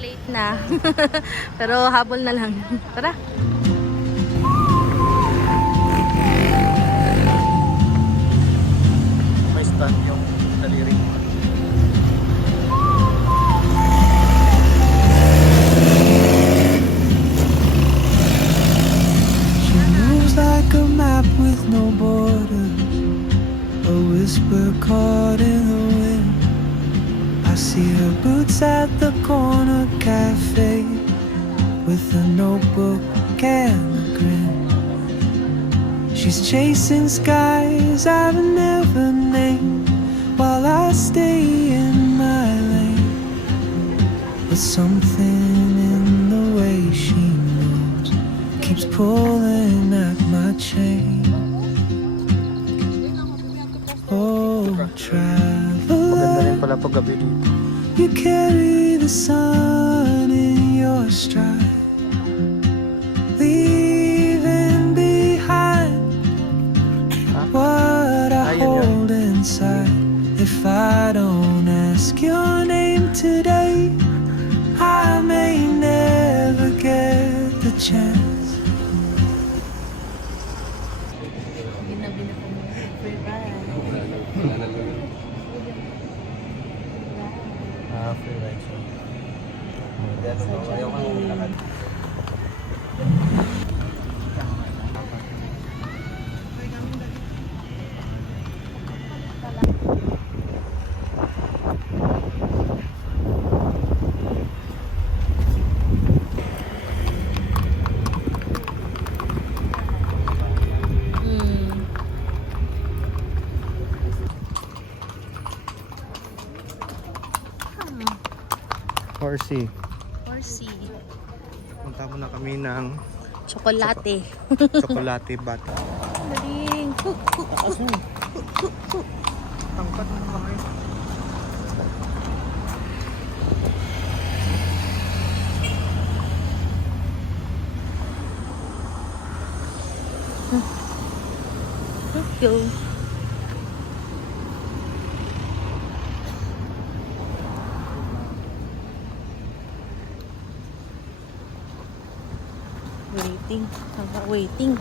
Late na. Pero habol na lang. Tara. May stand yung daliri. She moves like a map with no borders, a whisper caught in the wind. I see her boots at the corner cafe with a notebook and a grin. She's chasing skies I've never named while I stay in my lane. But something in the way she moves keeps pulling at my chain. Oh, Maganda rin traveler, pala pag gabi dito. you carry the sun in your stride, leaving behind what I Ayun yun. hold inside. If I don't ask your name today, I may never get the chance. Free ride siya. Ayaw ka nang lakad. Horsey. Horsey. Punta muna kami ng Chocolate. Chocolate Bat. Galing. Tangkat mo kamay. Let's go. Waiting. Waiting.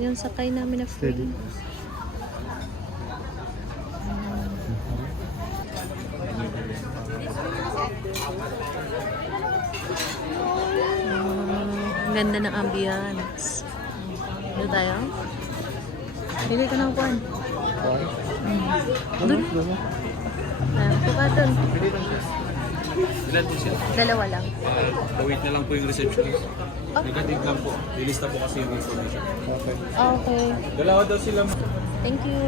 Yung sakay namin na free. Steady. Ang ganda ng ambience. Dito tayo? Pili ka ng kwan. Doon. Puka doon. Ilan po siya? Dalawa lang. Wait na lang po yung receptionist. Oh. Negative lang po. Lilista po kasi yung information. Okay. Okay. Dalawa daw sila. Thank you.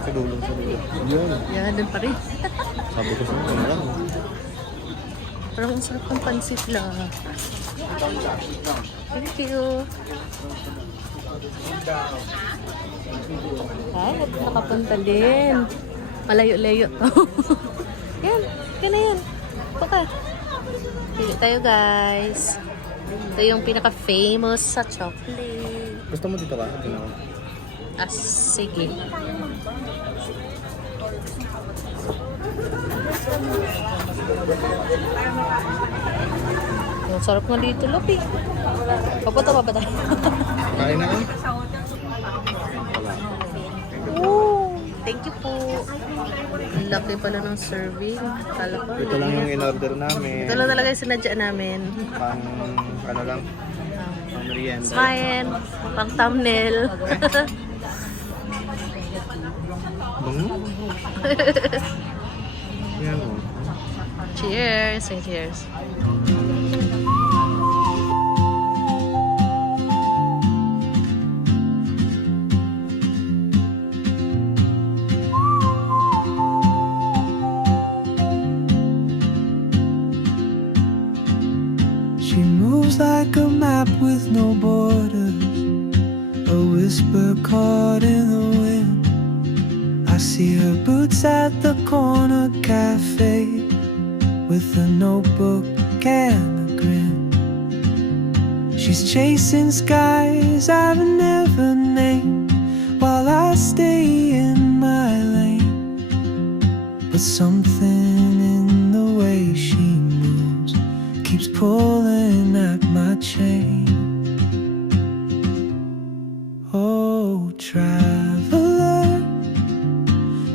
Sa dulo, sa dulo. Yun. Yan, doon pa rin. Sabi ko sa mga lang. Parang ang sarap ng pansit lang. Thank you. Ay, nakapunta din. Malayo-layo. Yan, yan. Puka. Pili tayo guys. Ito yung pinaka-famous sa chocolate. Gusto mo dito ka? Tingnan ko. Ah, sige. Ang sarap nga dito, Lopi. Papunta pa ba tayo? Kain na lang? Oh, thank you po. Ang laki pala ng serving. Kala ko. Ito lang yung in-order namin. Ito lang talaga yung sinadya namin. Pang, ano lang? Pang merienda. Smile. Pang thumbnail. Bango? Yan o. Cheers. Cheers. She moves like a map with no borders, a whisper caught in the wind. I see her boots at the corner cafe with a notebook and a grin. She's chasing skies I've never named while I stay in my lane. But something in the way she moves keeps pulling at my chain. Oh, traveler,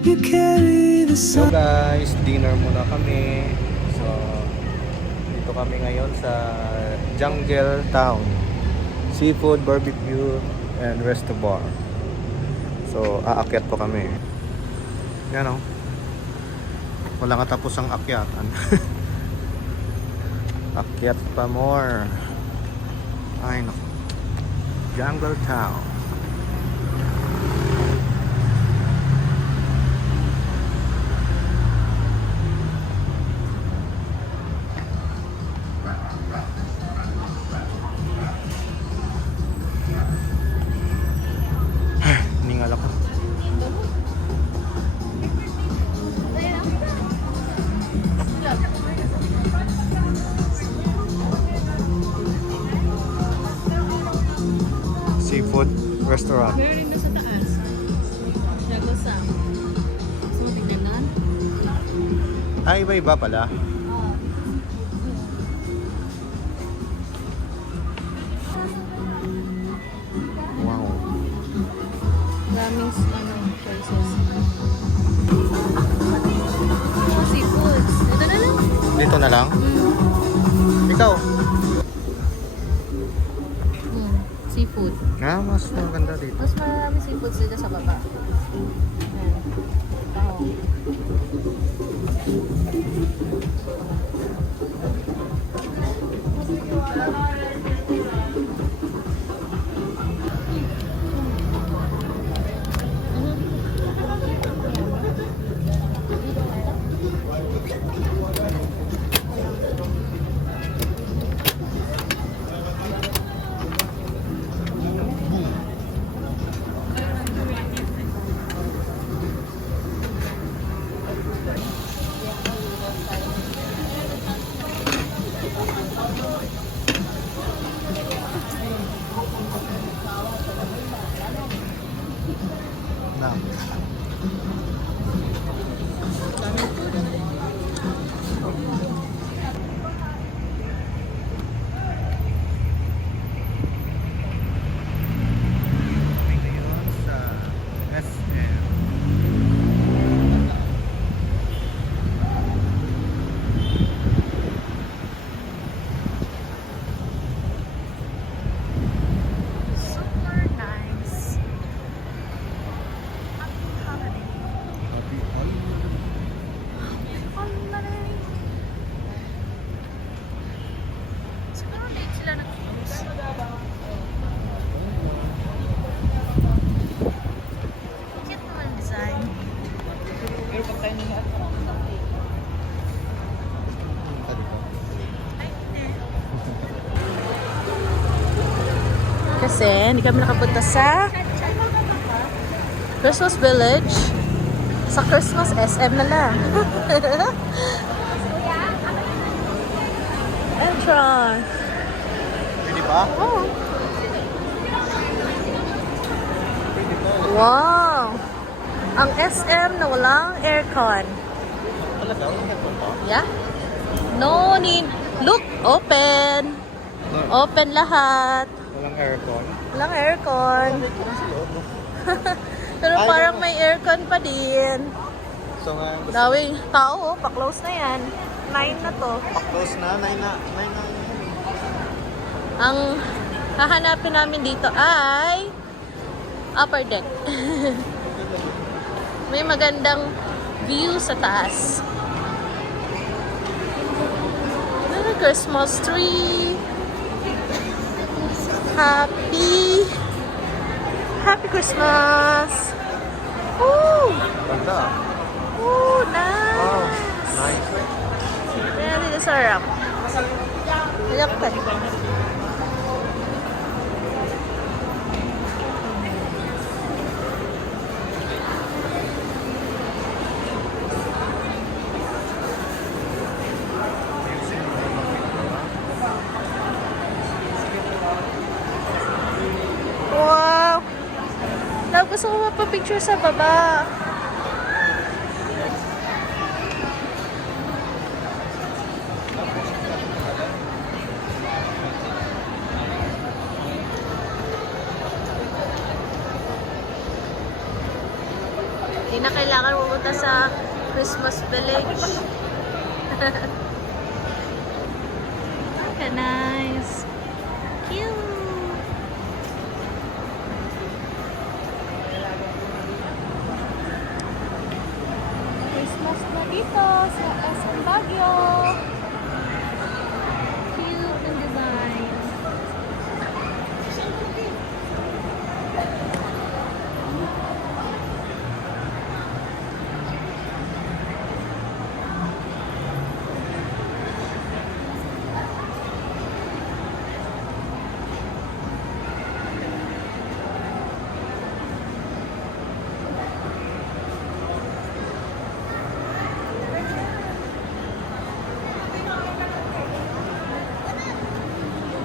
you carry the So sun. guys, dinner muna kami. So, dito kami ngayon sa Jungle Town. Seafood, barbecue, and resto bar. So, aakyat po kami. Yan o. Walang katapos ang akyatan. Akyat pa more. Ay naku. Jungle Town. Ningal ako. Seafood restaurant. Meron rin doon sa taas. Siyagosa. Gusto mo tignan nun? Ay, iba-iba pala. Wow. Daming choices. Seafoods. Ito na lang. Dito na lang? Ikaw? Seafood. Mas maganda dito. Mas marami seafoods dito sa baba. Ayan. Oh. Na. Ngayon sa SM. Super nice. Siguro late sila nag-close. Cute naman ang design. Kasi hindi kami nakapunta sa Christmas Village. Sa Christmas SM na lang. Entron. Pwede ba? Oh. Wow! Ang SM na walang aircon. Talaga? Walang pa? Yeah? No need. Look, open. Open lahat. Walang aircon. Walang aircon. Pero parang may aircon pa din. So ngayon gusto Dawing tao, pa-close na yan. 9 na to. pa-close na. 9 na. Ang hahanapin namin dito ay upper deck. May magandang view sa taas. Christmas tree. Happy Christmas. Ooh. Ganda. Ooh, nice. Wow. Nice. Kaya dito sarap. Malakpan. picture sa baba. Hindi na kailangan pumunta sa Christmas Village. Nice. Cute. Christmas na dito sa SM Baguio. Cute ang design.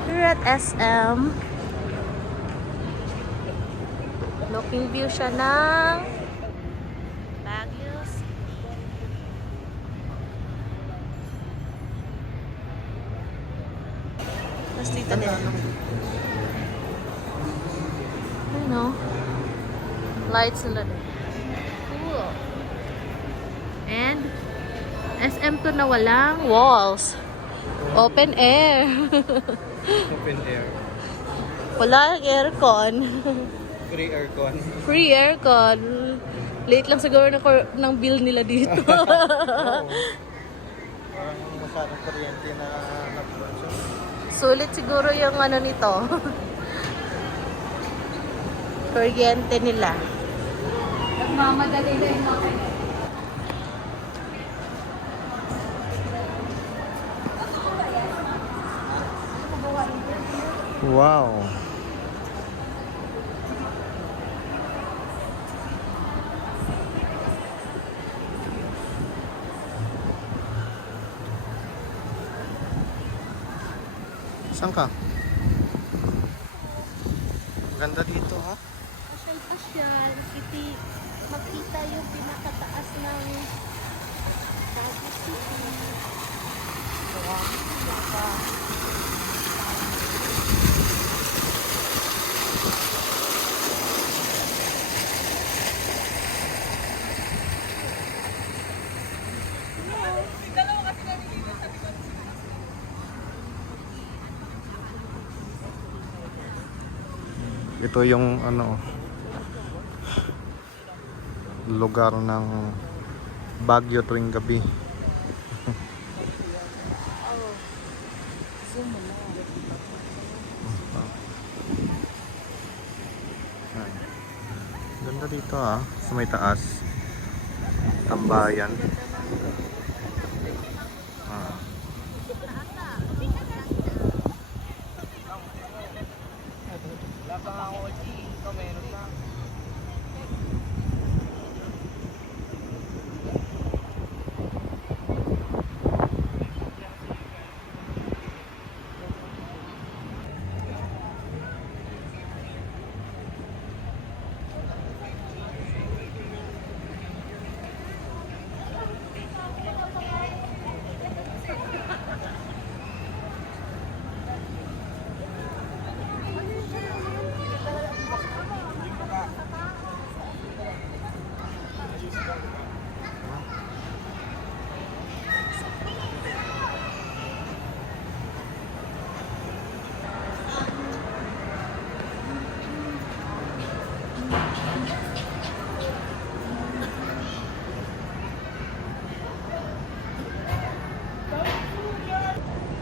We're at SM. Looking view siya ng Baguio City. Tapos dito din. Ano? Lights nila din. Cool. And SM to na walang walls. Open air. Open air. Wala aircon. Free aircon. Free aircon. Late lang siguro ng bill nila dito. Oo. Parang masyadong kuryente na nag-production. Sulit siguro yung ano nito. Kuryente nila. Nagmamadali na yung mga. Wow. Saan ka? Ganda dito, ha? Asyal-asyal. Makita yung pinakataas ng Baguio City. Ito yung ano lugar ng Baguio tuwing gabi. Ayan. Ganda dito, ha, sa may taas. Tambayan. Ah.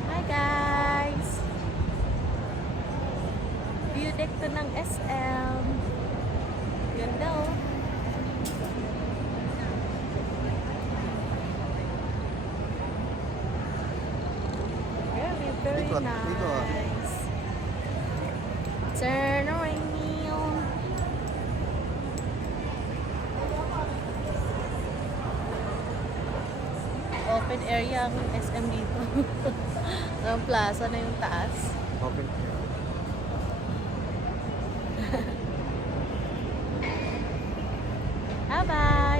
Hi guys! View deck to ng SM. Ganda, oh. Very Dito, nice. dito, ah. Turn around. Open area ang SM dito. Ang plaza na yung taas. Open.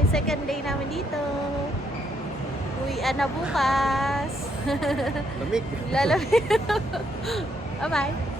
second day namin dito. Uwian na bukas. Lamig. Lalamig. Bye-bye.